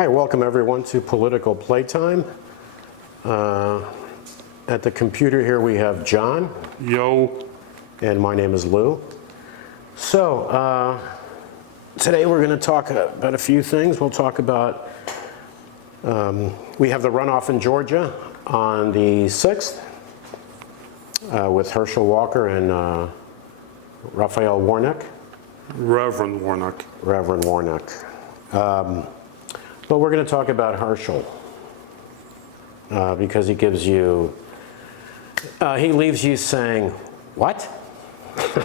Hi, welcome everyone to Political Playtime. At the computer here we have John. Yo. And my name is Lou. So, today we're going to talk about a few things. We'll talk about, we have the runoff in Georgia on the 6th with Herschel Walker and Raphael Warnock. Reverend Warnock. Reverend Warnock. But we're going to talk about Herschel because he gives you, he leaves you saying, what?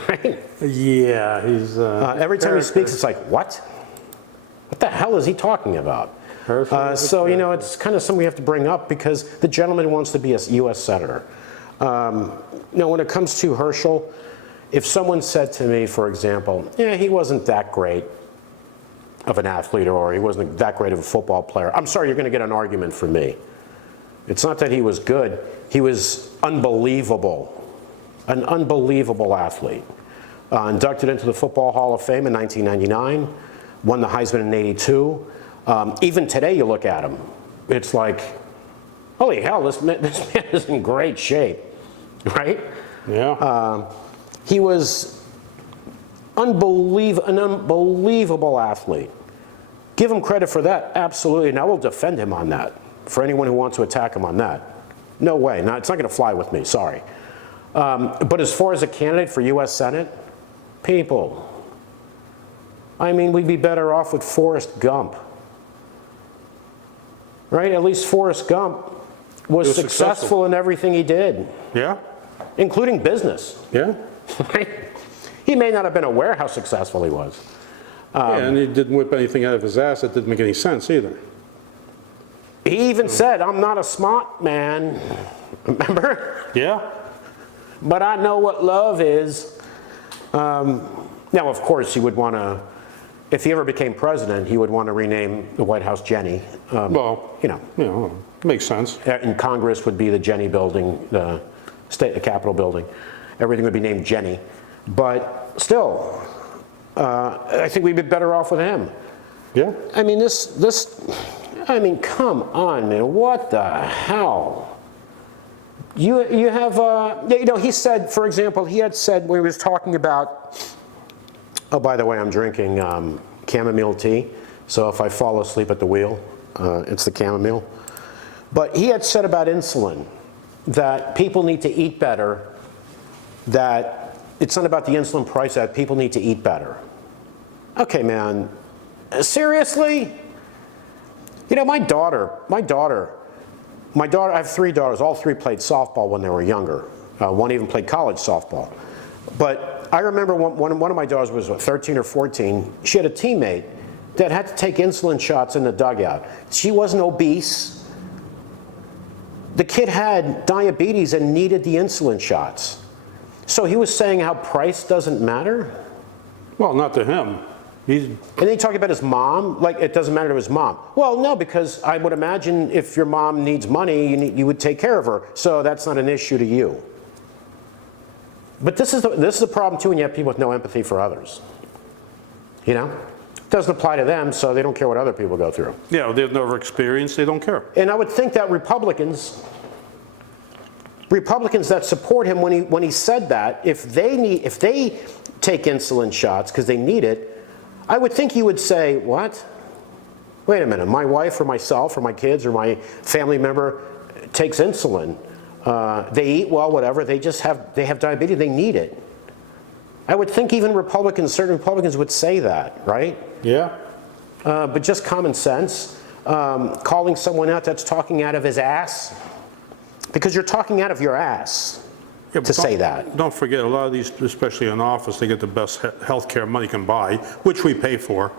Right? Yeah, he's every time he speaks, it's like, what? What the hell is he talking about? So, you know, it's kind of something we have to bring up because the gentleman wants to be a U.S. Senator. Now, when it comes to Herschel, if someone said to me, for example, yeah, he wasn't that great of an athlete or he wasn't that great of a football player, I'm sorry, you're going to get an argument from me. It's not that he was good, he was unbelievable, an unbelievable athlete. Inducted into the Football Hall of Fame in 1999, won the Heisman in '82. Even today you look at him, it's like, holy hell, this man is in great shape, right? Yeah. He was an unbelievable athlete. Give him credit for that, absolutely, and I will defend him on that, for anyone who wants to attack him on that. No way, no, it's not going to fly with me, sorry. But as far as a candidate for U.S. Senate, people, I mean, we'd be better off with Forrest Gump. Right? At least Forrest Gump was successful in everything he did. Yeah. Including business. Yeah. Right? He may not have been aware how successful he was. Yeah, and he didn't whip anything out of his ass that didn't make any sense either. He even said, I'm not a smart man. Remember? Yeah. But I know what love is. Now, of course, he would want to, if he ever became president, he would want to rename the White House Jenny. Well, you know, makes sense. And Congress would be the Jenny building, the Capitol building. Everything would be named Jenny. But still, I think we'd be better off with him. Yeah. I mean, I mean, come on, man, what the hell? You have, you know, he said, for example, he had said when he was talking about, oh, by the way, I'm drinking chamomile tea, so if I fall asleep at the wheel, it's the chamomile. But he had said about insulin that people need to eat better, that it's not about the insulin price, that people need to eat better. Okay, man, seriously? You know, my daughter, I have 3 daughters, all 3 played softball when they were younger. One even played college softball. But I remember one of my daughters was 13 or 14, she had a teammate that had to take insulin shots in the dugout. She wasn't obese. The kid had diabetes and needed the insulin shots. So he was saying how price doesn't matter? Well, not to him. And then he talked about his mom, like it doesn't matter to his mom. Well, no, because I would imagine if your mom needs money, you would take care of her. So that's not an issue to you. But this is the problem too when you have people with no empathy for others. You know? It doesn't apply to them, so they don't care what other people go through. Yeah, they've never experienced, they don't care. And I would think that Republicans that support him when he said that, if they take insulin shots because they need it, I would think he would say, what? Wait a minute, my wife or myself or my kids or my family member takes insulin. They eat well, whatever, they have diabetes, they need it. I would think even certain Republicans would say that, right? Yeah. But just common sense, calling someone out that's talking out of his ass, because you're talking out of your ass. Yeah, to say that. Don't forget, a lot of these, especially in office, they get the best health care money can buy, which we pay for,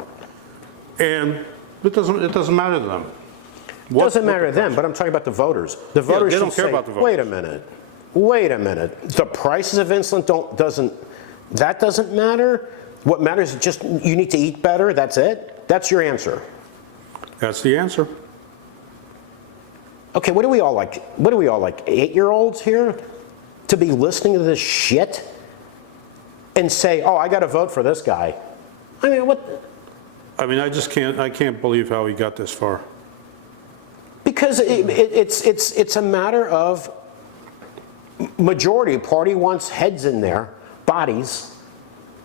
and it doesn't matter to them. It doesn't matter to them, but I'm talking about the voters. The voters they don't should care say, about the voters. wait a minute. The prices of insulin doesn't matter? What matters is just you need to eat better, that's it? That's your answer. That's the answer. Okay, what do we all like? 8-year-olds here? To be listening to this shit and say, oh, I got to vote for this guy. I mean, what? I mean, I can't believe how he got this far. Because it's a matter of majority. Party wants heads in there, bodies,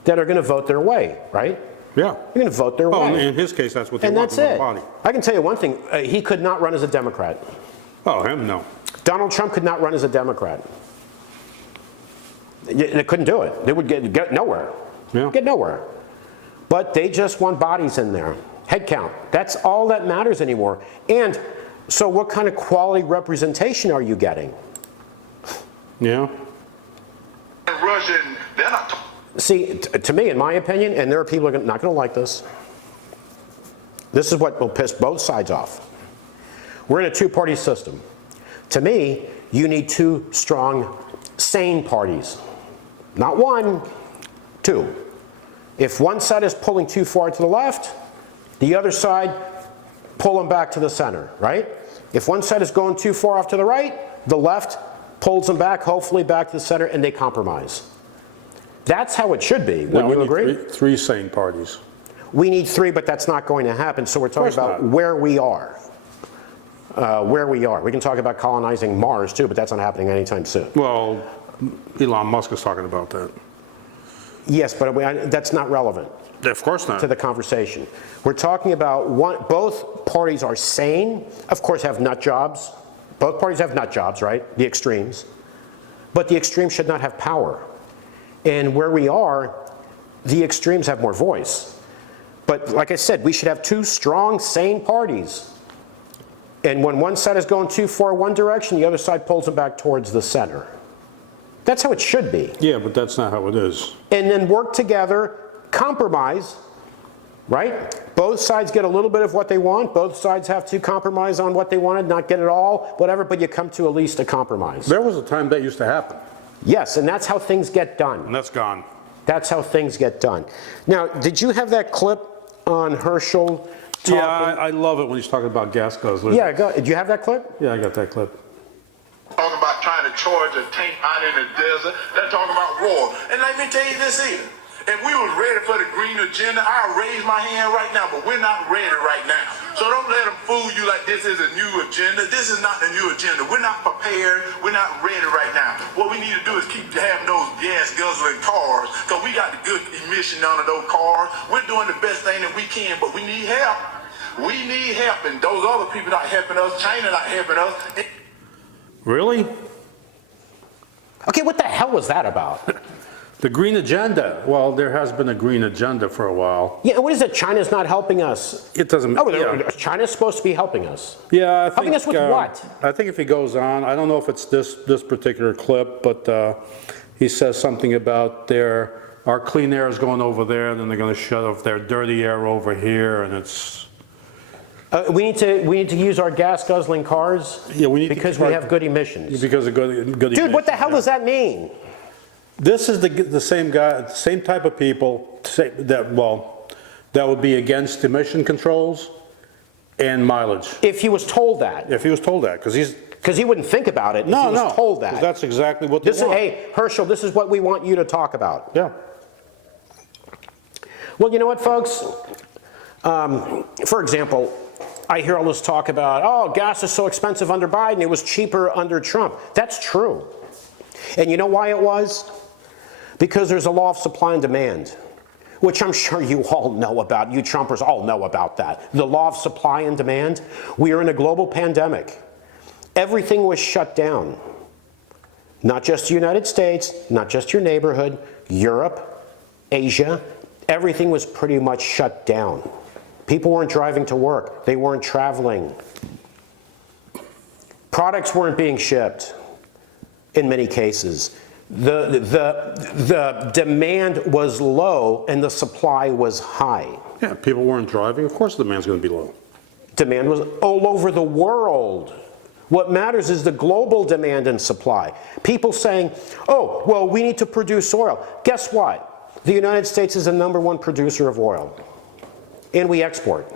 that are going to vote their way, right? Yeah. They're going to vote their Well, way. in his case, that's what they And want, that's they it. want a body. I can tell you one thing, he could not run as a Democrat. Oh, him, no. Donald Trump could not run as a Democrat. They couldn't do it. They would get nowhere. Yeah. Get nowhere. But they just want bodies in there. Head count. That's all that matters anymore. And so what kind of quality representation are you getting? Yeah. Russian, they're not. See, to me, in my opinion, and there are people who are not going to like this, this is what will piss both sides off. We're in a two-party system. To me, you need two strong, sane parties. Not one, two. If one side is pulling too far to the left, the other side pull them back to the center, right? If one side is going too far off to the right, the left pulls them back, hopefully back to the center, and they compromise. That's how it should be. Wouldn't you agree? Three sane parties. We need three, but that's not going to happen. So we're talking about where we are. Where we are. We can talk about colonizing Mars too, but that's not happening anytime soon. Well, Elon Musk is talking about that. Yes, but that's not relevant Of course not. to the conversation. We're talking about both parties are sane, of course have nut jobs. Both parties have nut jobs, right? The extremes. But the extremes should not have power. And where we are, the extremes have more voice. But like I said, we should have two strong, sane parties. And when one side is going too far one direction, the other side pulls them back towards the center. That's how it should be. Yeah, but that's not how it is. And then work together, compromise, right? Both sides get a little bit of what they want. Both sides have to compromise on what they wanted, not get it all, whatever, but you come to at least a compromise. There was a time that used to happen. Yes, and that's how things get done. And that's gone. That's how things get done. Now, did you have that clip on Herschel talking? Yeah, I love it when he's talking about gas guzzlers. Yeah, did you have that clip? Yeah, I got that clip. Talking about trying to charge a tank out in the desert. They're talking about war. And let me tell you this here. If we was ready for the green agenda, I'll raise my hand right now, but we're not ready right now. So don't let them fool you like this is a new agenda. This is not the new agenda. We're not prepared. We're not ready right now. What we need to do is keep having those gas guzzling cars, because we got the good emission out of those cars. We're doing the best thing that we can, but we need help. We need help, and those other people not helping us. China not helping us. Really? Okay, what the hell was that about? The green agenda. Well, there has been a green agenda for a while. Yeah, what is it? China's not helping us. It doesn't. Oh, yeah. China's supposed to be helping us. Yeah, I think, Helping us with what? I think if he goes on, I don't know if it's this particular clip, but he says something about our clean air is going over there, then they're going to shut off their dirty air over here, and it's. We need to use our gas guzzling cars. Yeah, we need because to we have good emissions. Because of good. Dude, what the hell does that mean? This is the same guy, same type of people that would be against emission controls and mileage. If he was told that. If he was told that, Because he wouldn't think about it if he was told that. 'Cause that's exactly what they want. Hey, Herschel, this is what we want you to talk about. Yeah. Well, you know what, folks? For example, I hear all this talk about, oh, gas is so expensive under Biden, it was cheaper under Trump. That's true. And you know why it was? Because there's a law of supply and demand, which I'm sure you all know about. You Trumpers all know about that. The law of supply and demand. We are in a global pandemic. Everything was shut down. Not just the United States, not just your neighborhood, Europe, Asia. Everything was pretty much shut down. People weren't driving to work. They weren't traveling. Products weren't being shipped in many cases. The demand was low and the supply was high. Yeah, people weren't driving. Of course the demand's going to be low. Demand was all over the world. What matters is the global demand and supply. People saying, oh, well, we need to produce oil. Guess what? The United States is the #1 producer of oil. And we export.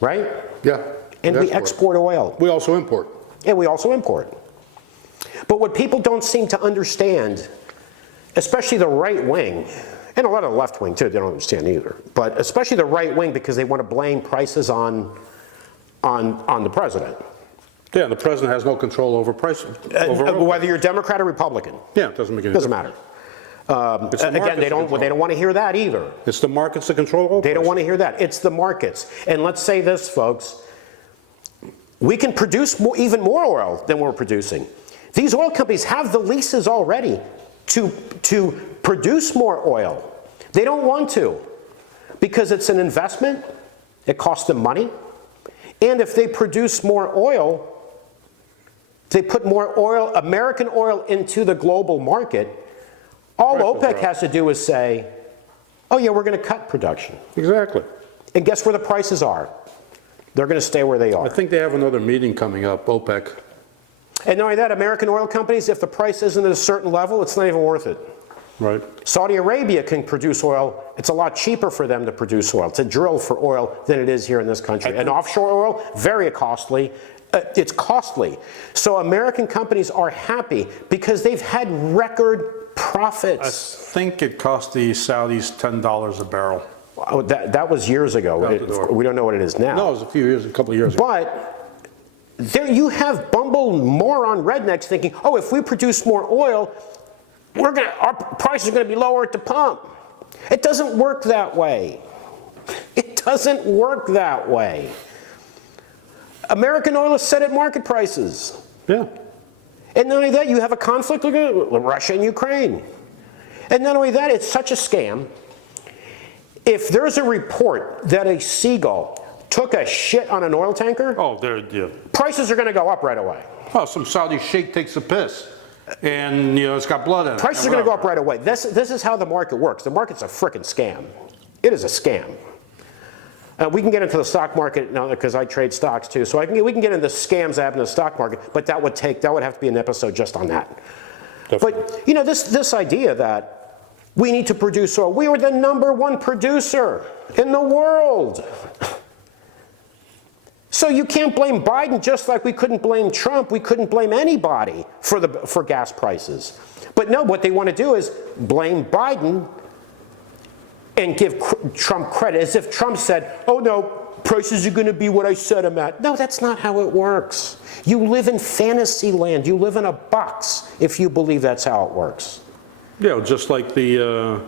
Right? Yeah. And we export oil. We also import. And we also import. But what people don't seem to understand, especially the right wing, And a lot of the left wing too, they don't understand either. But especially the right wing, because they want to blame prices on the president. Yeah, the president has no control over prices. Whether you're Democrat or Republican. Yeah, it doesn't make any Doesn't difference. matter. It's the Again, markets they that control. don't want to hear that either. It's the markets that control oil They don't prices. want to hear that. It's the markets. And let's say this, folks. We can produce even more oil than we're producing. These oil companies have the leases already to produce more oil. They don't want to because it's an investment. It costs them money. And if they produce more oil, they put more oil, American oil, into the global market. All OPEC has to do is say, oh yeah, we're going to cut production. Exactly. And guess where the prices are? They're going to stay where they are. I think they have another meeting coming up, OPEC. And not only that, American oil companies, if the price isn't at a certain level, it's not even worth it. Right. Saudi Arabia can produce oil. It's a lot cheaper for them to produce oil, to drill for oil, than it is here in this country. And offshore oil, very costly. It's costly. So American companies are happy because they've had record I profits. think it cost the Saudis $10 a barrel. Oh, that was years ago. Out the door. We don't know what it is now. No, it was a couple of years ago. But there you have bumble moron rednecks thinking, oh, if we produce more oil, our prices are going to be lower at the pump. It doesn't work that way. It doesn't work that way. American oil is set at market prices. Yeah. And not only that, you have a conflict with Russia and Ukraine. And not only that, it's such a scam. If there's a report that a seagull took a shit on an oil tanker, Oh, yeah. prices are going to go up right away. Oh, some Saudi sheikh takes a piss, and it's got blood in it. Prices are going to go up right away. This is how the market works. The market's a frickin' scam. It is a scam. We can get into the stock market now because I trade stocks too. So we can get into the scams that happen in the stock market, but that would have to be an episode just on that. Definitely. But this idea that we need to produce oil. We were the #1 producer in the world. So you can't blame Biden, just like we couldn't blame Trump. We couldn't blame anybody for gas prices. But no, what they want to do is blame Biden and give Trump credit, as if Trump said, oh no, prices are going to be what I said I'm at. No, that's not how it works. You live in fantasy land. You live in a box if you believe that's how it works. Yeah, just like the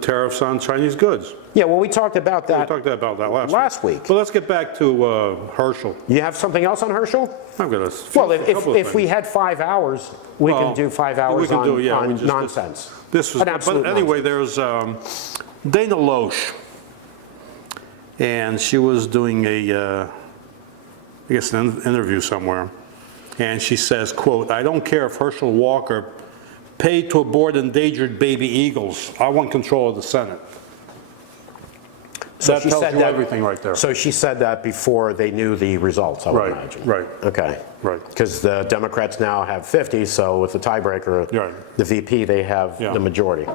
tariffs on Chinese goods. Yeah, well, we talked about that. We talked about that last week. But let's get back to Herschel. You have something else on Herschel? I've got Well, if we had 5 hours, we can do 5 hours on just nonsense. This was, An absolute but anyway, nonsense. there's Dana Loesch, and she was doing I guess an interview somewhere, and she says, quote, I don't care if Herschel Walker paid to abort endangered baby eagles. I want control of the Senate. So that she tells said you that, everything right there. So she said that before they knew the results, I would imagine. Right. Okay. Right. Because the Democrats now have 50, so with the tiebreaker, Right. the VP, they have the majority.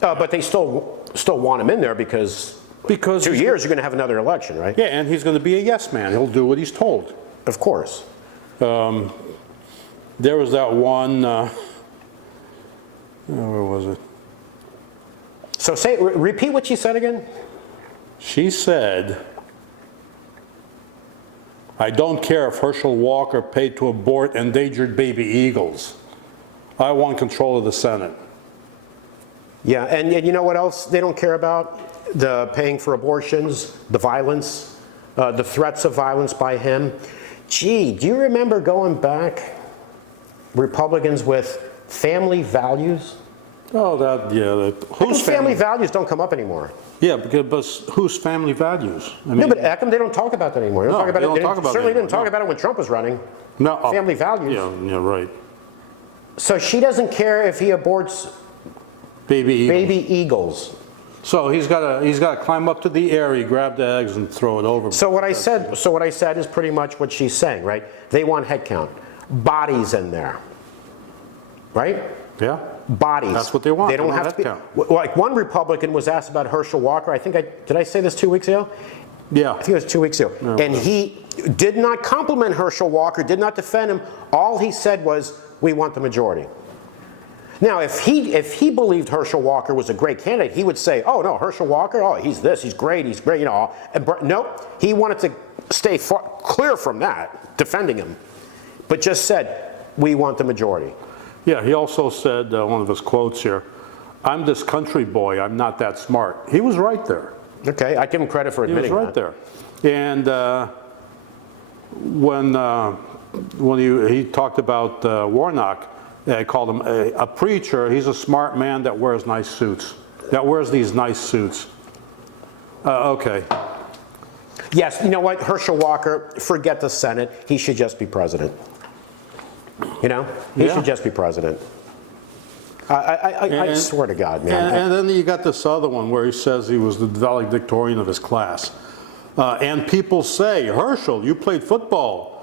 But they still want him in there because 2 years you're going to have another election, right? Yeah, and he's going to be a yes man. He'll do what he's told. Of course. There was that one, where was it? So repeat what she said again. She said, I don't care if Herschel Walker paid to abort endangered baby eagles. I want control of the Senate. Yeah, and you know what else they don't care about? The paying for abortions, the violence, the threats of violence by him. Gee, do you remember going back, Republicans with family values? Oh, whose Family values don't come up anymore. Yeah, but whose family values? I mean, No, but how come they don't talk about that anymore? They don't No, talk about they it. don't talk about it Certainly didn't anymore, talk about it when Trump was running. no, Family values. Yeah, right. So she doesn't care if he aborts Baby eagles. baby eagles. So he's got to climb up to the area, grab the eggs, and throw it over. So what I said is pretty much what she's saying, right? They want head count, bodies in there, right? Yeah. Bodies. That's what they want. They don't They want have to be. head count. Like one Republican was asked about Herschel Walker. Did I say this 2 weeks ago? Yeah. I think it was 2 weeks ago. No, and he did not compliment Herschel Walker, did not defend him. All he said was, we want the majority. Now, if he believed Herschel Walker was a great candidate, he would say, "Oh no, Herschel Walker, oh he's this, he's great, you know." Nope, he wanted to stay clear from that, defending him, but just said, "We want the majority." Yeah, he also said, one of his quotes here, "I'm this country boy, I'm not that smart." He was right there. Okay, I give him credit for He was admitting right that. there. And when he talked about Warnock, I called him a preacher. He's a smart man that wears nice suits, that wears these nice suits. Okay. Yes, you know what, Herschel Walker, forget the Senate. He should just be president. You know, he Yeah. should just be president. I swear to God, man. And then you got this other one where he says he was the valedictorian of his class. And people say, "Herschel, you played football."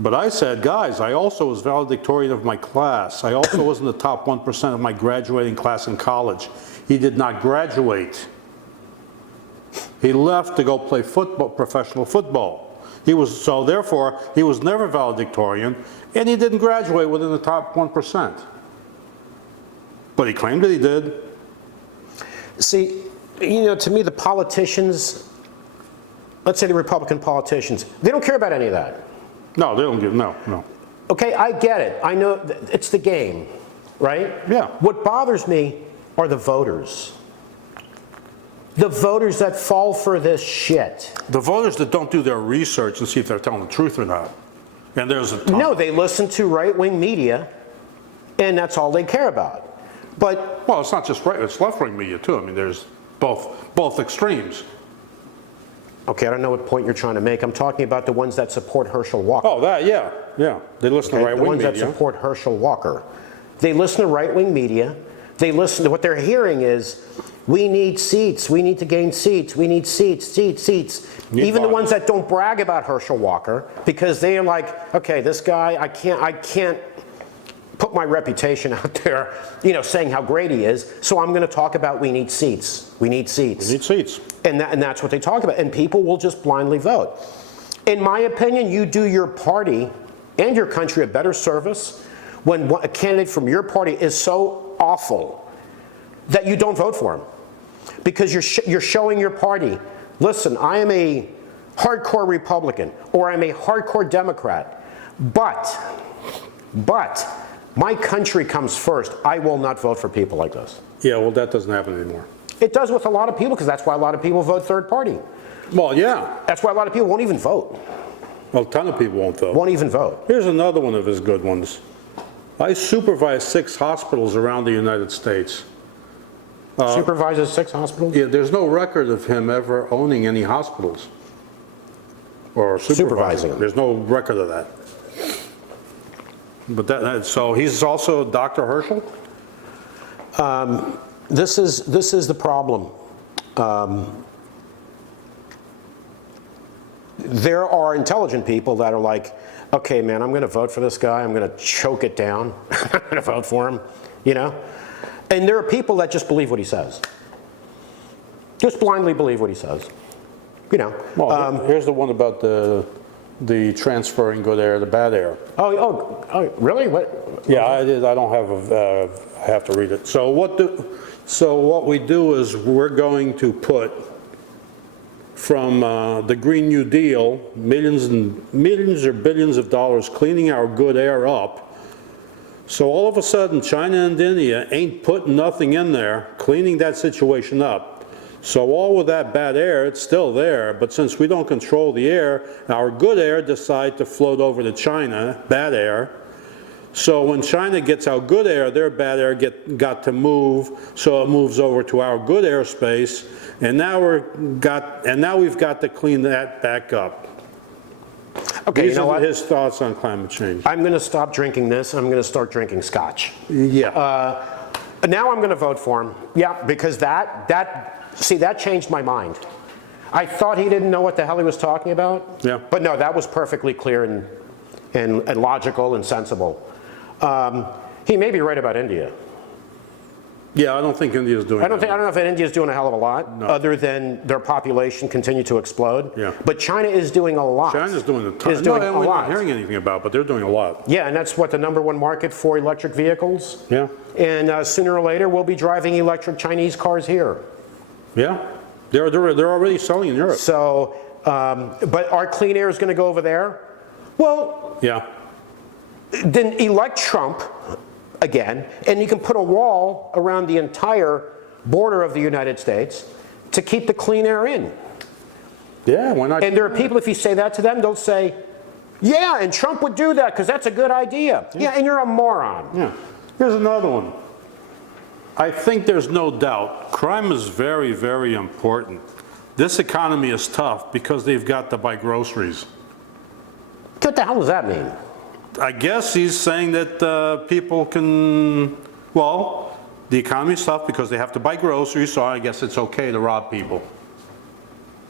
But I said, "Guys, I also was valedictorian of my class. I also was in the top 1% of my graduating class in college." He did not graduate. He left to go play football, professional football. So therefore, he was never valedictorian, and he didn't graduate within the top 1%. But he claimed that he did. See, you know, to me, the politicians, let's say the Republican politicians, they don't care about any of that. No, they don't give, no. Okay, I get it. I know it's the game, right? Yeah. What bothers me are the voters. The voters that fall for this shit. The voters that don't do their research and see if they're telling the truth or not. And there's a ton. No, they listen to right-wing media, and that's all they care about. But Well, it's not just right, it's left-wing media too. I mean, there's both extremes. okay, I don't know what point you're trying to make. I'm talking about the ones that support Herschel Walker. Oh, that, yeah. They listen Okay, to right-wing the ones media. that support Herschel Walker. They listen to right-wing media. They listen to what they're hearing is, we need seats, we need to gain seats, we need seats. Even the ones that don't brag about Herschel Walker, because they are like, okay, this guy, I can't put my reputation out there, you know, saying how great he is, so I'm going to talk about we need seats. We need seats. We need seats. And that's what they talk about. And people will just blindly vote. In my opinion, you do your party and your country a better service when a candidate from your party is so awful that you don't vote for him. Because you're showing your party, listen, I am a hardcore Republican or I'm a hardcore Democrat, but my country comes first. I will not vote for people like this. Yeah, well, that doesn't happen anymore. It does with a lot of people, because that's why a lot of people vote third party. Well, yeah. That's why a lot of people won't even vote. Well, a ton of people won't vote. Won't even vote. Here's another one of his good ones. I supervise 6 hospitals around the United States. Supervises 6 hospitals? Yeah, there's no record of him ever owning any hospitals or supervising them. There's no record of that. But so he's also Dr. Herschel? This is the problem. There are intelligent people that are like, okay, man, I'm going to vote for this guy. I'm going to choke it down. I'm going to vote for him, you know? And there are people that just believe what he says. Just blindly believe what he says, you know? Well, here's the one about the transferring good air to bad air. Oh, really? What? Yeah, I don't have I have to read it. So what we do is we're going to put from the Green New Deal, millions or billions of dollars cleaning our good air up. So all of a sudden, China and India ain't putting nothing in there, cleaning that situation up. So all of that bad air, it's still there, but since we don't control the air, our good air decide to float over to China, bad air. So when China gets our good air, their bad air got to move, so it moves over to our good airspace, and now we've got to clean that back up. Okay, These you know are what? his thoughts on climate change. I'm going to stop drinking this. I'm going to start drinking scotch. Yeah. Now I'm going to vote for him. Yeah, because that changed my mind. I thought he didn't know what the hell he was talking about. Yeah. But no, that was perfectly clear and logical and sensible. He may be right about India. Yeah, I don't think India's doing I don't that. know if India's doing a hell of a lot, other than their population continue to explode. Yeah. But China is doing a lot. China's doing a ton. Is doing No, a we're lot. not hearing anything about, but they're doing a lot. Yeah, and that's what the #1 market for electric vehicles. Yeah. And sooner or later, we'll be driving electric Chinese cars here. Yeah. They're already selling in Europe. So, but our clean air is going to go over there. Well, Yeah. then elect Trump again, and you can put a wall around the entire border of the United States to keep the clean air in. Yeah, why not? And there are people, if you say that to them, they'll say, yeah, and Trump would do that because that's a good idea. Yeah, and you're a moron. Yeah. Here's another one. I think there's no doubt crime is very, very important. This economy is tough because they've got to buy groceries. What the hell does that mean? I guess he's saying that people can, well, the economy is tough because they have to buy groceries, so I guess it's okay to rob people.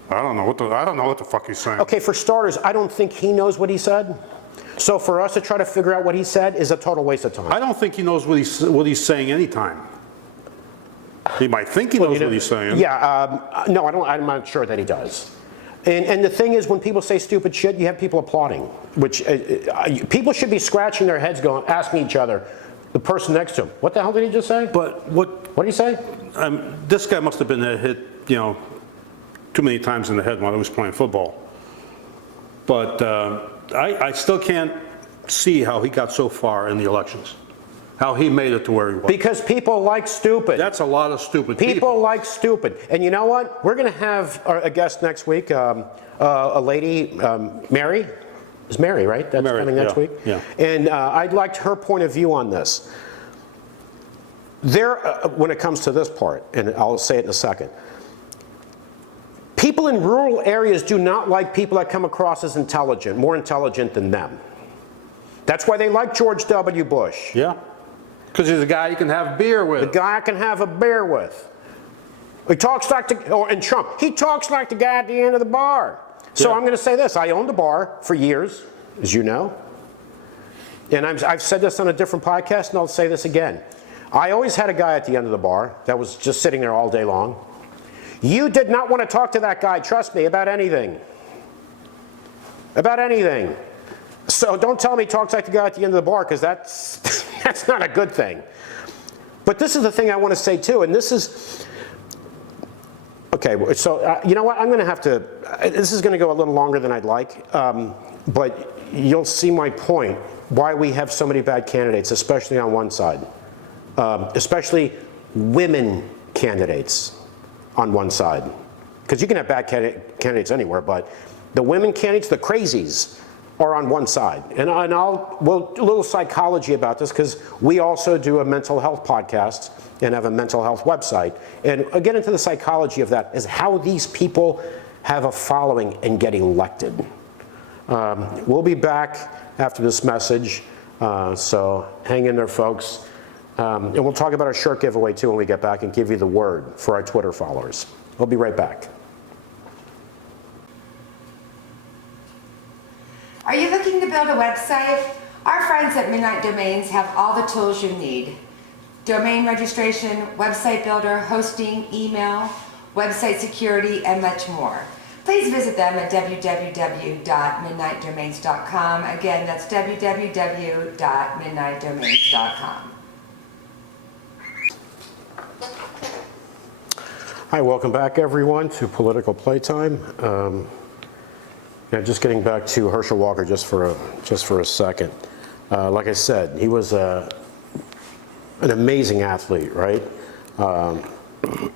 I don't know what the fuck he's saying. Okay, for starters, I don't think he knows what he said. So for us to try to figure out what he said is a total waste of time. I don't think he knows what he's saying anytime. He might think he knows what he's saying. Yeah, no, I'm not sure that he does. And the thing is, when people say stupid shit, you have people applauding, which people should be scratching their heads going, asking each other, the person next to him, what the hell did he just say? But what What did he say? this guy must have been hit, too many times in the head while he was playing football. But I still can't see how he got so far in the elections, how he made it to where he was. Because people like stupid. That's a lot of stupid people. People like stupid. And you know what? We're going to have a guest next week, a lady, Mary. It's Mary, right? That's Mary, coming next yeah, week? yeah. And I'd like her point of view on this. When it comes to this part, and I'll say it in a second, people in rural areas do not like people that come across as intelligent, more intelligent than them. That's why they like George W. Bush. Yeah, because he's a guy you can have beer with. The guy I can have a beer with. He talks like and Trump, he talks like the guy at the end of the bar. So Yeah. I'm going to say this, I owned a bar for years, as you know. And I've said this on a different podcast, and I'll say this again. I always had a guy at the end of the bar that was just sitting there all day long. You did not want to talk to that guy, trust me, about anything. About anything. So don't tell me he talks like the guy at the end of the bar, because that's, that's not a good thing. But this is the thing I want to say too, and this is, okay, so you know what, I'm going to have to, this is going to go a little longer than I'd like, but you'll see my point, why we have so many bad candidates, especially on one side. Especially women candidates on one side. Because you can have bad candidates anywhere, but the women candidates, the crazies, are on one side. And we'll do a little psychology about this, because we also do a mental health podcast and have a mental health website. And I'll get into the psychology of that, is how these people have a following and get elected. We'll be back after this message, so hang in there, folks. And we'll talk about our shirt giveaway too when we get back, and give you the word for our Twitter followers. We'll be right back. Are you looking to build a website? Our friends at Midnight Domains have all the tools you need. Domain registration, website builder, hosting, email, website security, and much more. Please visit them at www.midnightdomains.com. Again, that's www.midnightdomains.com. Hi, welcome back everyone to Political Playtime. Just getting back to Herschel Walker just for a second. Like I said, he was an amazing athlete, right? And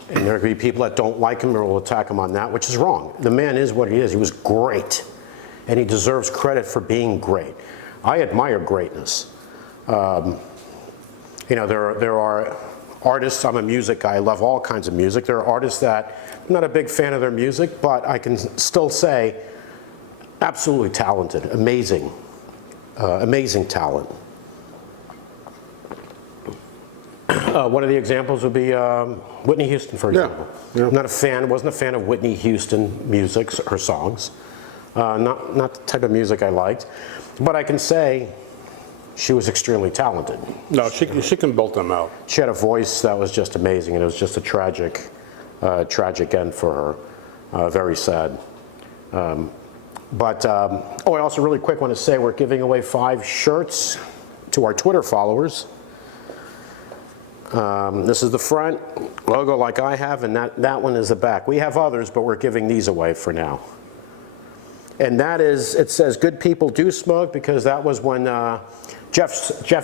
there could be people that don't like him or will attack him on that, which is wrong. The man is what he is. He was great, and he deserves credit for being great. I admire greatness. There are artists. I'm a music guy. I love all kinds of music. There are artists that I'm not a big fan of their music, but I can still say absolutely talented, amazing, amazing talent. One of the examples would be Whitney Houston, for example. Yeah. Wasn't a fan of Whitney Houston music, her songs. Not the type of music I liked. But I can say She was extremely talented. No, she can build them out. She had a voice that was just amazing, and it was just a tragic end for her. Very sad. Oh, I also really quick want to say we're giving away 5 shirts to our Twitter followers. This is the front logo like I have, and that one is the back. We have others, but we're giving these away for now. And that is, it says good people do smoke, because that was when Jeff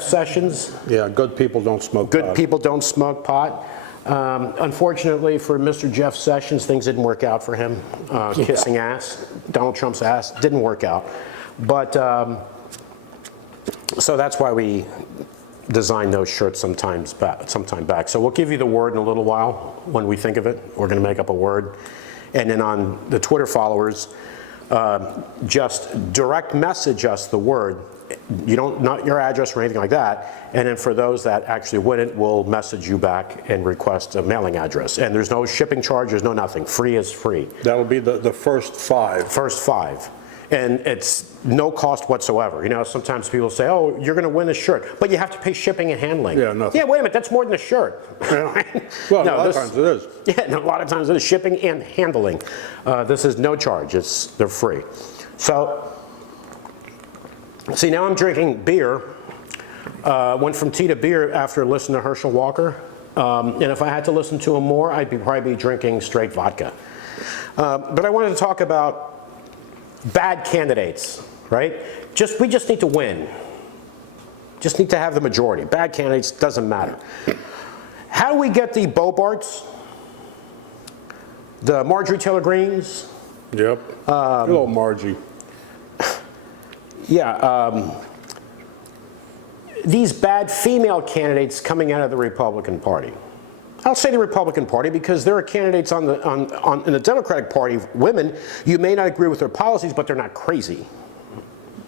Sessions. Yeah, good people don't smoke pot. Good people don't smoke pot. Unfortunately for Mr. Jeff Sessions, things didn't work out for him. Kissing ass, Donald Trump's ass, didn't work out. But, so that's why we designed those shirts sometime back. So we'll give you the word in a little while when we think of it. We're going to make up a word. And then on the Twitter followers, just direct message us the word. You don't, not your address or anything like that. And then for those that actually wouldn't, we'll message you back and request a mailing address. And there's no shipping charges, no nothing. Free is free. That'll be the first 5. First 5. And it's no cost whatsoever. You know, sometimes people say, oh, you're going to win a shirt, but you have to pay shipping and handling. Yeah, nothing. Yeah, wait a minute, that's more than a shirt. Yeah. Well, no, a lot of times it is. Yeah, no, a lot of times it is shipping and handling. This is no charge, they're free. So, see, now I'm drinking beer. Went from tea to beer after listening to Herschel Walker. And if I had to listen to him more, I'd probably be drinking straight vodka. But I wanted to talk about bad candidates, right? We just need to win. Just need to have the majority. Bad candidates, doesn't matter. How do we get the Bobarts? The Marjorie Taylor Greens? Yep. Good old Margie. Yeah. These bad female candidates coming out of the Republican Party. I'll say the Republican Party because there are candidates in the Democratic Party, women, you may not agree with their policies, but they're not crazy.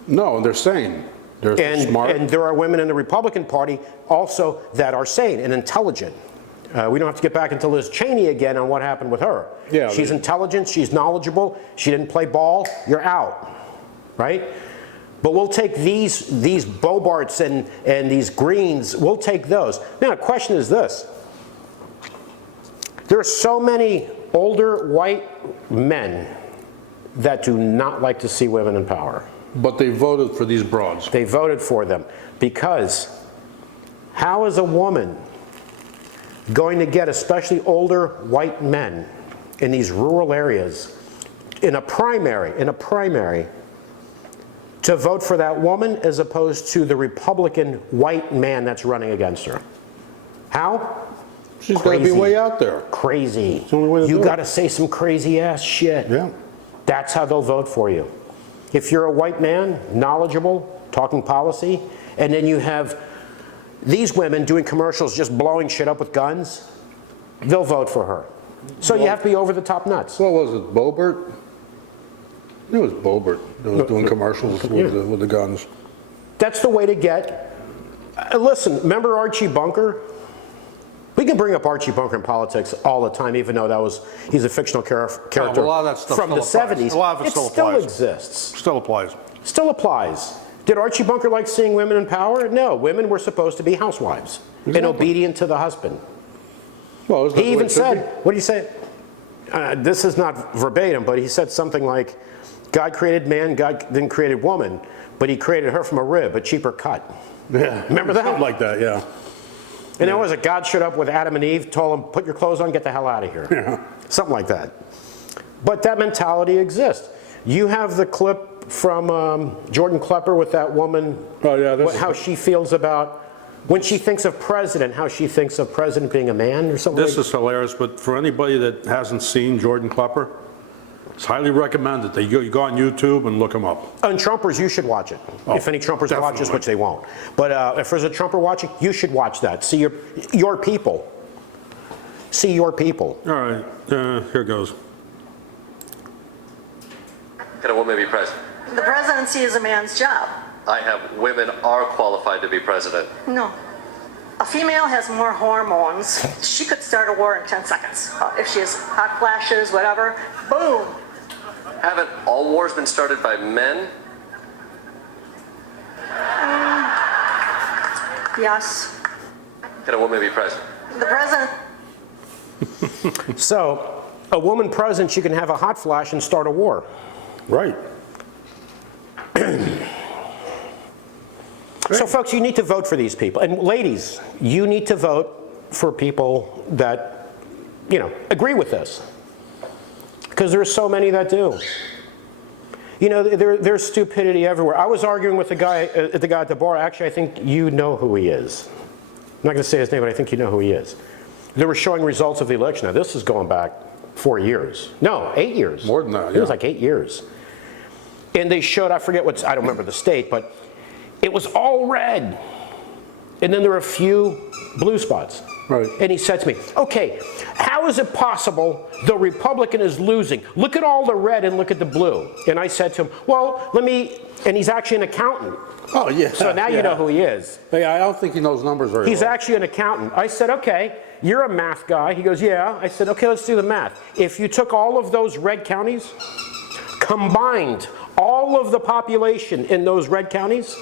No, they're sane. They're smart. And there are women in the Republican Party also that are sane and intelligent. We don't have to get back into Liz Cheney again on what happened with her. Yeah, she's intelligent, she's knowledgeable, she didn't play ball, you're out, right? But we'll take these Bobarts and these Greens, we'll take those. Now the question is this. There are so many older white men that do not like to see women in power. But they voted for these broads. They voted for them because how is a woman going to get especially older white men in these rural areas in a primary to vote for that woman as opposed to the Republican white man that's running against her? How? She's got to be way out there. Crazy. It's the only way to do it. You got to say some crazy ass shit. Yeah. That's how they'll vote for you. If you're a white man, knowledgeable, talking policy, and then you have these women doing commercials just blowing shit up with guns, they'll vote for her. So you have to be over the top nuts. What was it, Boebert? It was Boebert that was doing commercials with the guns. That's the way to get. Listen, remember Archie Bunker? We can bring up Archie Bunker in politics all the time, even though he's a fictional character a lot of that stuff from the still applies. 70s. A lot of it still applies. Exists. Still applies. Still applies. Did Archie Bunker like seeing women in power? No, women were supposed to be housewives and obedient to the husband. Well, he even said, what did he say? This is not verbatim, but he said something like, God created man, God then created woman, but he created her from a rib, a cheaper cut. Yeah. Remember that? Something like that, yeah. And there was a God showed up with Adam and Eve, told them, put your clothes on, get the hell out of here. Yeah. Something like that. But that mentality exists. You have the clip from Jordan Klepper with that woman, how she feels about, when she thinks of president, how she thinks of president being a man or something. This is hilarious, but for anybody that hasn't seen Jordan Klepper, it's highly recommended that you go on YouTube and look him up. And Trumpers, you should watch it. If any Trumpers watch this, which they won't. But if there's a Trumper watching, you should watch that. See your people. See your people. All right, here goes. Can a woman be president? The presidency is a man's job. I have women are qualified to be president. No. A female has more hormones. She could start a war in 10 seconds. If she has hot flashes, whatever, boom. Haven't all wars been started by men? Yes. Can a woman be president? The president, So, a woman president, she can have a hot flash and start a war. Right. So folks, you need to vote for these people. And ladies, you need to vote for people that, agree with this. Because there's so many that do. There's stupidity everywhere. I was arguing with the guy at the bar. Actually, I think you know who he is. I'm not going to say his name, but I think you know who he is. They were showing results of the election. Now, this is going back 4 years. No, 8 years. More than that, It was like 8 years. And they showed, I don't remember the state, but it was all red. And then there were a few blue spots. Right. And he said to me, okay, how is it possible the Republican is losing? Look at all the red and look at the blue. And I said to him, well, and he's actually an accountant. Oh, yeah. So now you know who he is. Hey, I don't think he knows numbers very well. He's actually an accountant. I said, okay, you're a math guy. He goes, yeah. I said, okay, let's do the math. If you took all of those red counties, combined all of the population in those red counties,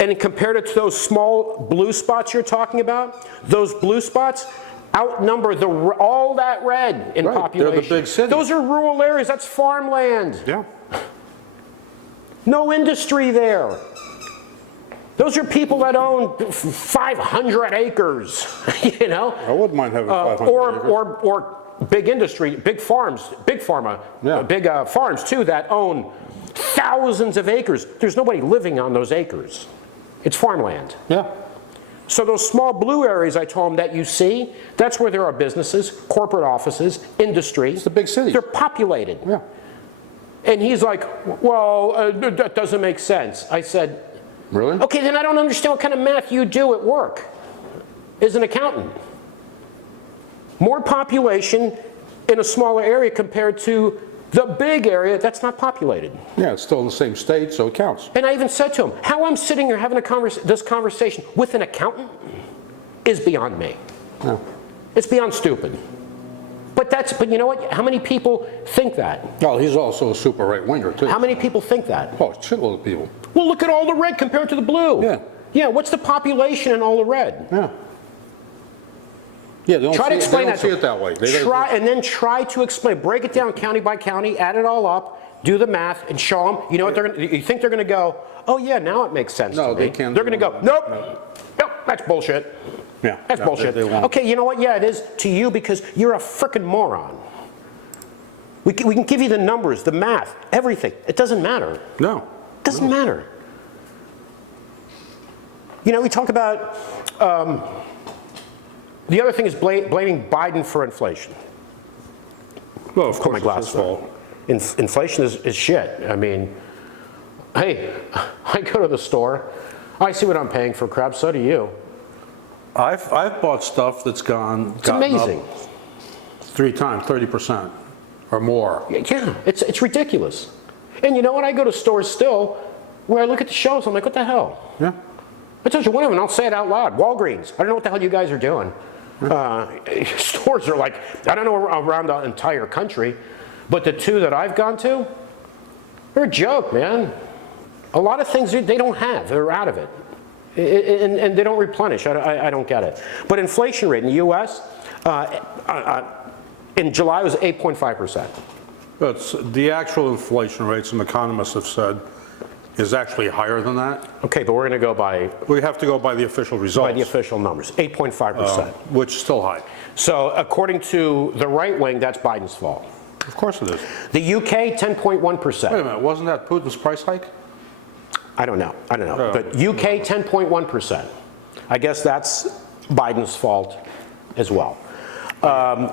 and compared it to those small blue spots you're talking about, those blue spots outnumber all that red in population. They're the big cities. Those are rural areas. That's farmland. Yeah. No industry there. Those are people that own 500 acres, I wouldn't mind having 500 acres. Or big industry, big farms, big pharma, big farms too that own thousands of acres. There's nobody living on those acres. It's farmland. Yeah. So those small blue areas I told him that you see, that's where there are businesses, corporate offices, industry. It's the big cities. They're populated. Yeah. And he's like, well, that doesn't make sense. I said, Really? okay, then I don't understand what kind of math you do at work as an accountant. More population in a smaller area compared to the big area that's not populated. Yeah, it's still in the same state, so it counts. And I even said to him, how I'm sitting here having this conversation with an accountant is beyond me. Yeah. It's beyond stupid. But you know what? How many people think that? Oh, he's also a super right-winger, too. How many people think that? Oh, a shitload of people. Well, look at all the red compared to the blue. Yeah. Yeah, what's the population in all the red? Yeah. Yeah, they don't Try to explain they that don't to see it that way. And then try to explain. Break it down county by county, add it all up, do the math, and show them. You know what you think they're going to go, oh yeah, now it makes sense to me. They can't. They're going to go, nope, that's bullshit. Yeah, That's bullshit. They won't. Okay, you know what? Yeah, it is to you because you're a frickin' moron. We can give you the numbers, the math, everything. It doesn't matter. No. It doesn't matter. We talk about, the other thing is blaming Biden for inflation. Well, of course, my it's his glasses on. fault. Inflation is shit. I mean, hey, I go to the store, I see what I'm paying for crap, so do you. I've bought stuff that's gotten amazing. up 3 times, 30% or more. Yeah, it's ridiculous. And you know what? I go to stores still where I look at the shelves, I'm like, what the hell? Yeah. I told you one of them, I'll say it out loud. Walgreens. I don't know what the hell you guys are doing. Stores are like, I don't know around the entire country, but the 2 that I've gone to, they're a joke, man. A lot of things they don't have. They're out of it. And they don't replenish. I don't get it. But inflation rate in the U.S. In July was 8.5%. But the actual inflation rate, some economists have said, is actually higher than that. Okay, but we're going to go by We have to go by the official results. the official numbers, 8.5%. Which is still high. So according to the right wing, that's Biden's fault. Of course it is. The UK, 10.1%. Wait a minute, wasn't that Putin's price hike? I don't know. But UK, 10.1%. I guess that's Biden's fault as well.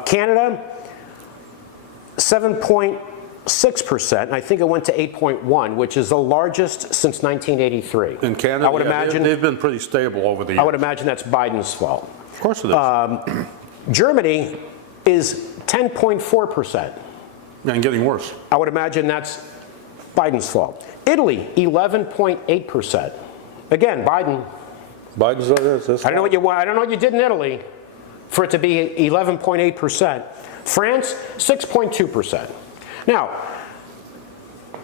Canada, 7.6%. I think it went to 8.1, which is the largest since 1983. In Canada, I would imagine they've been pretty stable over the years. I would imagine that's Biden's fault. Of course it is. Germany is 10.4%. And getting worse. I would imagine that's Biden's fault. Italy, 11.8%. Again, Biden. Biden's. I don't know what you did in Italy for it to be 11.8%. France, 6.2%. Now,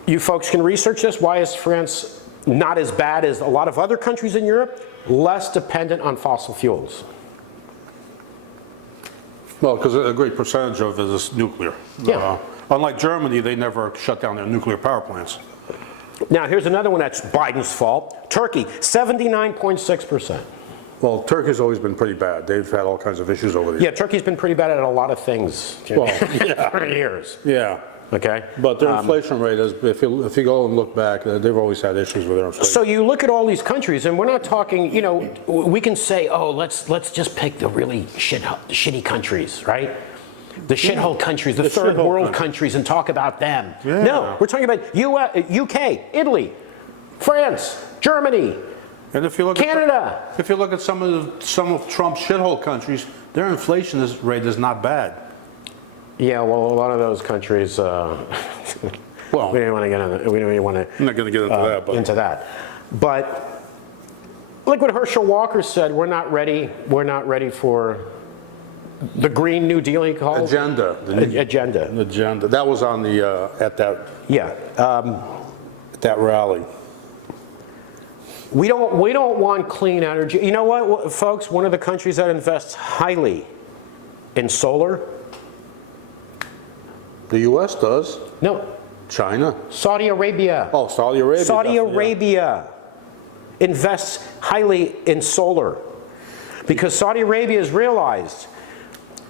you folks can research this. Why is France not as bad as a lot of other countries in Europe, less dependent on fossil fuels. Well, because a great percentage of it is nuclear. Yeah. Unlike Germany, they never shut down their nuclear power plants. Now, here's another one that's Biden's fault. Turkey, 79.6%. Well, Turkey's always been pretty bad. They've had all kinds of issues over there. Yeah, Turkey's been pretty bad at a lot of things Well, yeah. for years. Yeah. Okay? But their inflation rate is, if you go and look back, they've always had issues with their inflation. So you look at all these countries, and we're not talking, you know, we can say, oh, let's just pick the really shitty countries, right? The shithole countries, the third world countries, and talk about them. Yeah. No, we're talking about UK, Italy, France, Germany, And if you look Canada. if you look at some of Trump's shithole countries, their inflation rate is not bad. Yeah, well, a lot of those countries, Well, we don't want to get into, we don't even want to I'm not going to get into that, but But like what Herschel Walker said, we're not ready for the Green New Deal, he called agenda. agenda. Agenda. That was on the at Yeah. that rally. We don't want clean energy. You know what, folks? One of the countries that invests highly in solar. The U.S. does. No, China. Saudi Arabia. Oh, Saudi Arabia. Saudi definitely, yeah. Arabia invests highly in solar because Saudi Arabia has realized,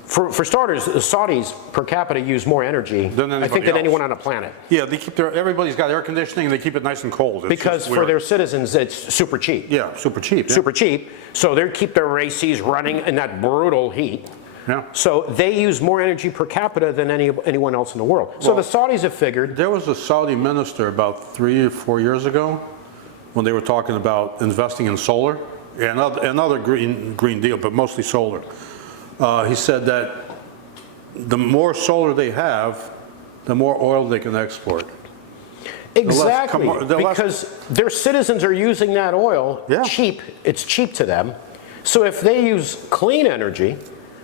for starters, the Saudis per capita use more energy, Than I think, anybody than else. anyone on the planet. Yeah, they keep everybody's got air conditioning and they keep it nice and cold. It's Because just for weird. their citizens, it's super cheap. Yeah, super cheap. Yeah. Super cheap. So they keep their ACs running in that brutal heat. Yeah. So they use more energy per capita than anyone else in the world. So the Saudis have figured. There was a Saudi minister about 3 or 4 years ago when they were talking about investing in solar and other green deal, but mostly solar. He said that the more solar they have, the more oil they can export. Exactly, the less- because their citizens are using that oil Yeah. cheap. It's cheap to them. So if they use clean energy,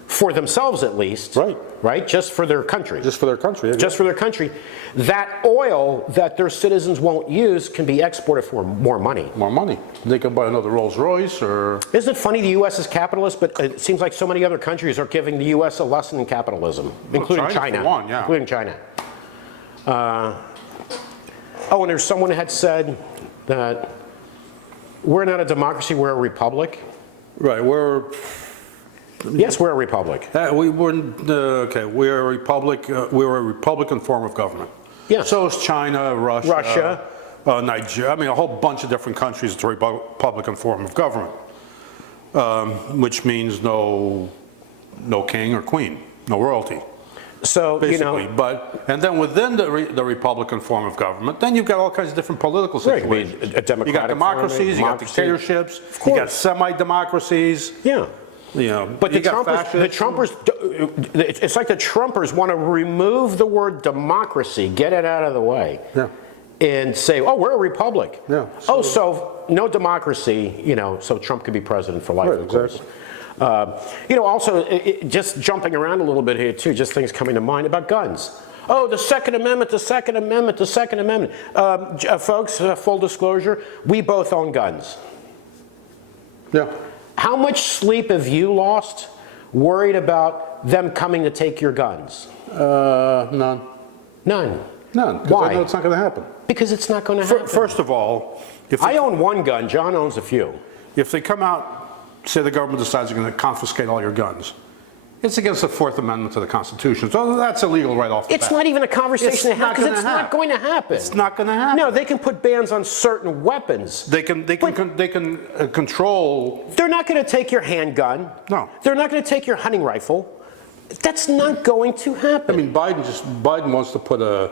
for themselves at least, right, just for their country, Just for their country. just for their country, that oil that their citizens won't use can be exported for more money. More money. They could buy another Rolls Royce or... Isn't it funny the U.S. is capitalist, but it seems like so many other countries are giving the U.S. a lesson in capitalism, including China's China. for one, yeah. Including China. Oh, and there's someone had said that we're not a democracy, we're a republic. Right, Yes, we're a republic. we're a republic. We're a republican form of government. Yeah. So is China, Russia. Nigeria. I mean, a whole bunch of different countries. It's a republican form of government, which means no king or queen, no royalty, So, basically. you know, And then within the republican form of government, then you've got all kinds of different political Right, it could be situations. a democratic you got democracies, form, you got democracy. dictatorships, Of you course. got semi-democracies. yeah. You know, But the you got Trumpers, it's like the Trumpers want to remove the word democracy, get it out of the way, Yeah. and say, oh, we're a republic. Yeah. So no democracy, you know, so Trump could be president for life, Right, of course. exactly. You know, also, just jumping around a little bit here, too, just things coming to mind about guns. Oh, the Second Amendment, the Second Amendment, the Second Amendment. Folks, full disclosure, we both own guns. Yeah. How much sleep have you lost worried about them coming to take your guns? None. None. None. 'Cause Why? I know it's not going to happen. Because it's not going to happen. First of all, I own one gun, John owns a few. if they come out, say the government decides they're going to confiscate all your guns, it's against the Fourth Amendment to the Constitution. So that's illegal right off the bat. It's not even a conversation It's to have not because gonna it's not happen. going to happen. It's not going to happen. No, they can put bans on certain weapons. They can control. They're not going to take your handgun. No. They're not going to take your hunting rifle. That's not going to happen. I mean, Biden wants to put a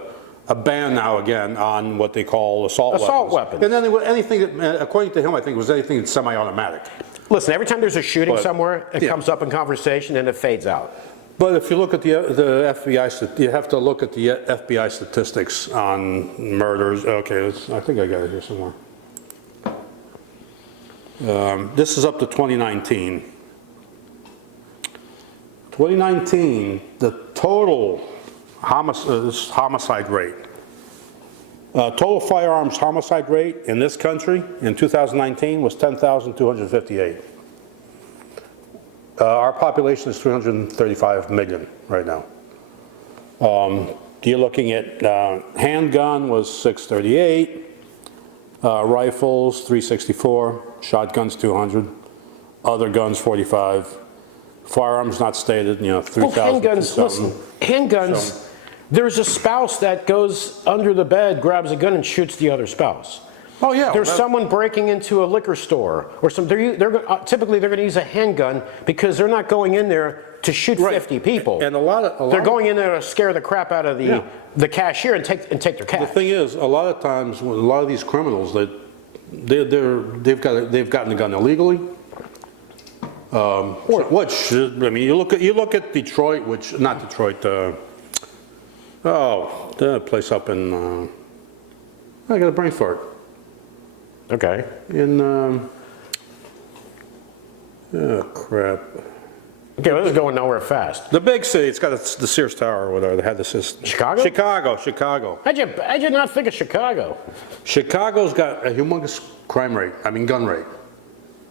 ban now again on what they call assault weapons. And then anything that, according to him, I think it was anything that's semi-automatic. Listen, every time there's a shooting But- somewhere, it yeah. comes up in conversation and it fades out. But if you look at the FBI, you have to look at the FBI statistics on murders. Okay, I think I got it here somewhere. This is up to 2019. 2019, the total homicide rate Total firearms homicide rate in this country in 2019 was 10,258. Our population is 335 million right now. You're looking at handgun was 638, rifles 364, shotguns 200, other guns 45, firearms not stated, 3,000. Well, handguns, listen, handguns, there's a spouse that goes under the bed, grabs a gun and shoots the other spouse. Oh, yeah. There's someone breaking into a liquor store or something. Typically, they're going to use a handgun because they're not going in there to shoot 50 people. And they're going in there to scare the crap out of the cashier and take their cash. The thing is, a lot of times, with a lot of these criminals, they've gotten a gun illegally. Which, I mean, you look at Detroit, not Detroit, the place up in, I got a brain fart. Okay. In, oh crap. Okay, well, this is going nowhere fast. The big city, it's got the Sears Tower or whatever, they had this. Chicago? Chicago. How'd you not think of Chicago? Chicago's got a humongous gun rate.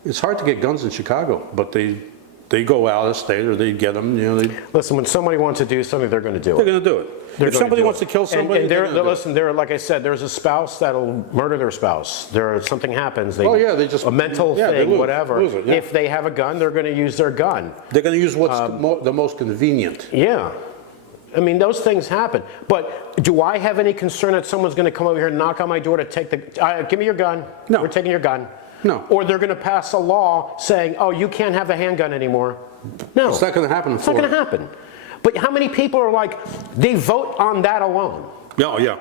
It's hard to get guns in Chicago, but they go out of state or they get them, Listen, when somebody wants to do something, they're going to do it. They're going to do it. If somebody wants to kill somebody, listen, like I said, there's a spouse that'll murder their spouse. Something happens. They just a mental thing, lose, whatever. Lose it, yeah. If they have a gun, they're going to use their gun. They're going to use what's the most convenient. Yeah. I mean, those things happen. But do I have any concern that someone's going to come over here and knock on my door to take give me your gun? No. We're taking your gun. No. Or they're going to pass a law saying, oh, you can't have a handgun anymore. No. It's not going to happen in It's not going to happen. But how many people are like, they vote on that alone? Oh, yeah.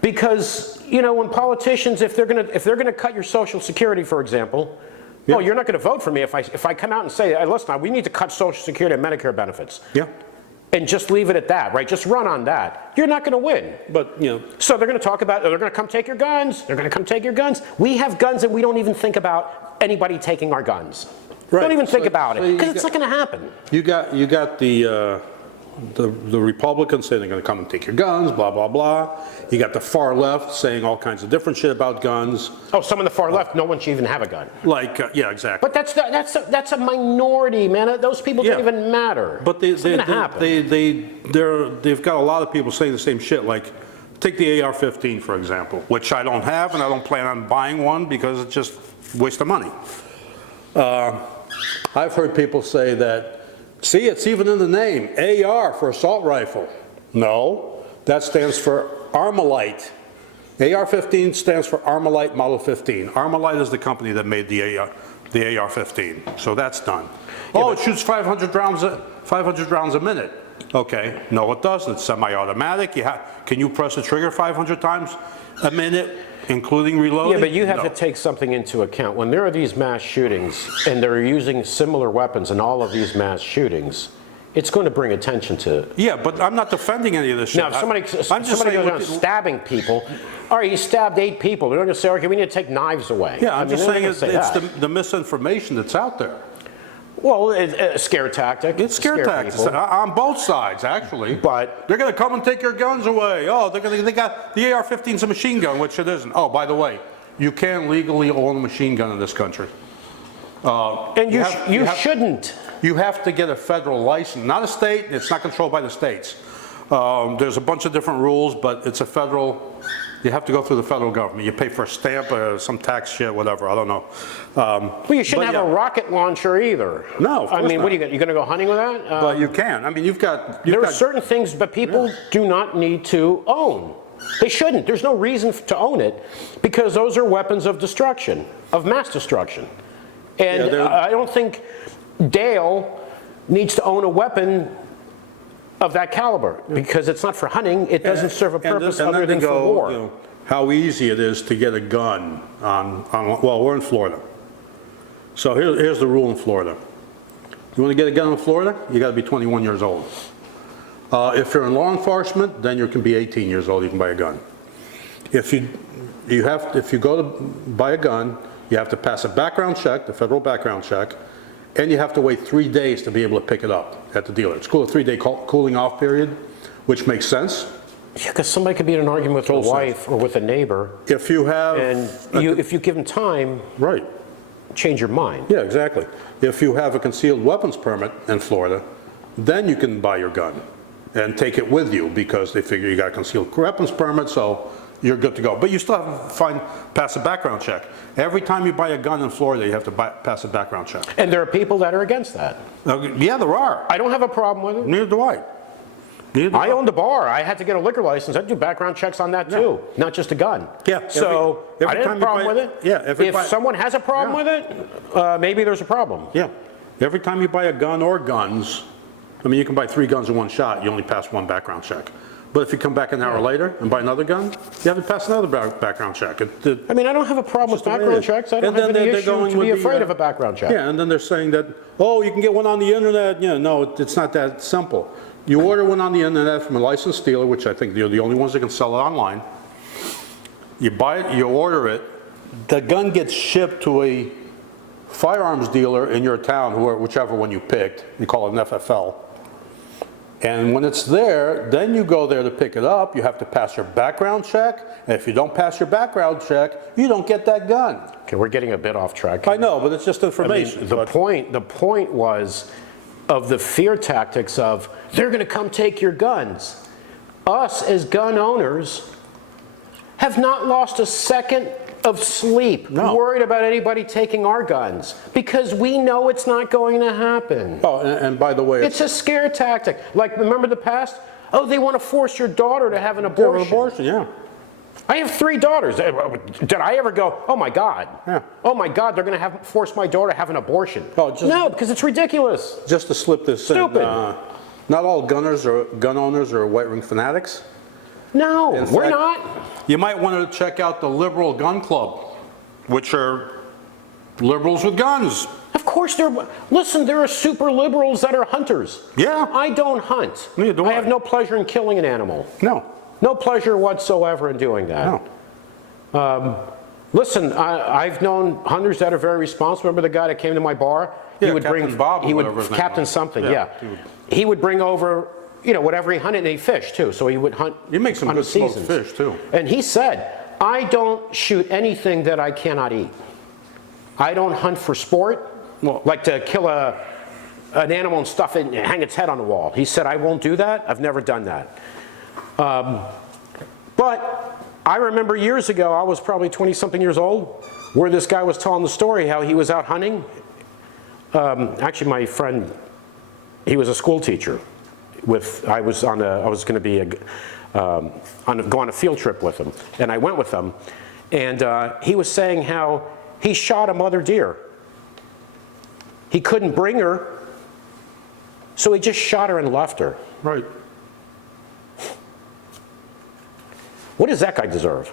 Because, when politicians, if they're going to cut your Social Security, for example, Yeah. oh, you're not going to vote for me if I come out and say, hey, listen, we need to cut Social Security and Medicare benefits. Yeah. And just leave it at that, right? Just run on that. You're not going to win. But, So they're going to talk about, they're going to come take your guns. They're going to come take your guns. We have guns and we don't even think about anybody taking our guns. Right. Don't even think about it, because it's got- not going to happen. You got the Republicans saying they're going to come and take your guns, blah, blah, blah. You got the far left saying all kinds of different shit about guns. Oh, some on the far left, no one should even have a gun. Yeah, exactly. But that's a minority, man. Those people don't even matter. But it's not gonna happen. they've got a lot of people saying the same shit. Like, take the AR-15 for example, which I don't have, and I don't plan on buying one because it's just a waste of money. I've heard people say that, see, it's even in the name, AR for assault rifle. No, that stands for Armalite. AR-15 stands for Armalite Model 15. Armalite is the company that made the AR-15. So that's done. It shoots 500 rounds a minute. Okay, no, it doesn't. It's semi-automatic. Can you press the trigger 500 times a minute, including reloading? Yeah, but you have to take something into account. When there are these mass shootings, and they're using similar weapons in all of these mass shootings, it's going to bring attention to. Yeah, but I'm not defending any of this shit. Now, if somebody goes around stabbing people, all right, he stabbed 8 people. They're going to say, okay, we need to take knives away. Yeah, I'm just saying it's that. the misinformation that's out there. Well, it's a scare tactic. It's scare tactics on both sides, actually. But they're going to come and take your guns away. Oh, they got the AR-15's a machine gun, which it isn't. Oh, by the way, you can legally own a machine gun in this country. And you shouldn't. You have to get a federal license, not a state. It's not controlled by the states. There's a bunch of different rules, but it's a federal. You have to go through the federal government. You pay for a stamp or some tax shit, whatever. I don't know. Well, you shouldn't have a rocket launcher either. No, of course I mean, not. what are you going to go hunting with that? But you can. I mean, there are certain things that people do not need to own. They shouldn't. There's no reason to own it because those are weapons of destruction, of mass destruction. And I don't think Dale needs to own a weapon of that caliber because it's not for hunting. It doesn't serve a purpose other than for war. How easy it is to get a gun well, we're in Florida. So here's the rule in Florida. You want to get a gun in Florida? You got to be 21 years old. If you're in law enforcement, then you can be 18 years old. You can buy a gun. If you go to buy a gun, you have to pass a background check, the federal background check, and you have to wait 3 days to be able to pick it up at the dealer. It's called a 3-day cooling off period, which makes sense. Yeah, because somebody could be in an argument with their Full wife or with a neighbor, If you have. and if you give them time, Right. change your mind. Yeah, exactly. If you have a concealed weapons permit in Florida, then you can buy your gun and take it with you because they figure you got a concealed weapons permit, so you're good to go. But you still have to pass a background check. Every time you buy a gun in Florida, you have to pass a background check. And there are people that are against that. Yeah, there are. I don't have a problem with it. Neither do I. Neither do I owned a bar. I had to get a liquor license. I'd do background checks on that too, not just a gun. Yeah, So every I didn't have time a you problem buy- with it. yeah, If someone has a problem with it, maybe there's a problem. Yeah. Every time you buy a gun or guns, I mean, you can buy 3 guns in one shot, you only pass 1 background check. But if you come back an hour later and buy another gun, you have to pass another background check. I mean, I don't have a problem with Just the way it background is. checks. I don't And have then any they're issue going to be with the, afraid of a background check. Yeah, and then they're saying that, oh, you can get one on the internet. Yeah, no, it's not that simple. You order one on the internet from a licensed dealer, which I think they're the only ones that can sell it online. You buy it, you order it, the gun gets shipped to a firearms dealer in your town, whichever one you picked. You call it an FFL. And when it's there, then you go there to pick it up. You have to pass your background check. And if you don't pass your background check, you don't get that gun. Okay, we're getting a bit off track. I know, but it's just I mean, information. the point was of the fear tactics of they're going to come take your guns. Us as gun owners have not lost a second of sleep No. worried about anybody taking our guns because we know it's not going to happen. Oh, and by the way, It's a scare tactic. Like, remember the past? Oh, they want to force your daughter to have an abortion. yeah. I have 3 daughters. Did I ever go, oh my God, Yeah. oh my God, they're going to force my daughter to have an abortion? Oh, just- No, because it's ridiculous. Just to slip this Stupid. in, not all gun owners are white ring fanatics. No, In we're fact- not. You might want to check out the Liberal Gun Club, which are liberals with guns. Of course, listen, there are super liberals that are hunters. Yeah. I don't hunt. Neither do I. have no pleasure in killing an animal. No, No pleasure whatsoever in doing that. no. Listen, I've known hunters that are very responsible. Remember the guy that came to my bar? Yeah, he would Captain bring, Bob or he would, whatever his name Captain was. something, Yeah, yeah. he would- He would bring over, whatever he hunted, and he fished too. So he would hunt. You make some hunt good smoked seasons. fish, too. And he said, I don't shoot anything that I cannot eat. I don't hunt for sport, like to kill an animal and stuff it and hang its head on the wall. He said, I won't do that. I've never done that. But I remember years ago, I was probably 20-something years old, where this guy was telling the story how he was out hunting. Actually, my friend, he was a school teacher. I was going to be go on a field trip with him, and I went with him, and he was saying how he shot a mother deer. He couldn't bring her, so he just shot her and left her. Right. What does that guy deserve?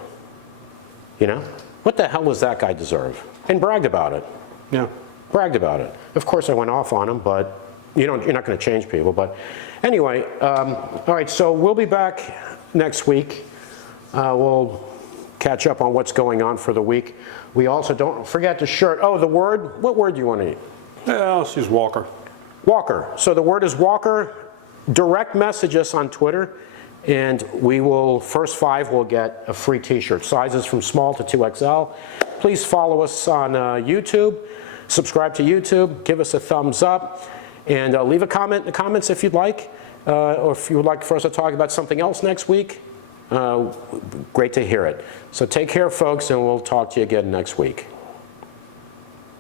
What the hell does that guy deserve? And bragged about it. Yeah. Bragged about it. Of course, I went off on him, but you're not going to change people. But anyway, all right, so we'll be back next week. We'll catch up on what's going on for the week. We also don't forget the shirt. Oh, the word. What word do you want to eat? Yeah, let's use Walker. Walker. So the word is Walker. Direct message us on Twitter, and first 5 will get a free t-shirt. Sizes from small to 2XL. Please follow us on YouTube. Subscribe to YouTube. Give us a thumbs up. And leave a comment in the comments if you'd like. Or if you would like for us to talk about something else next week. Great to hear it. So take care, folks, and we'll talk to you again next week.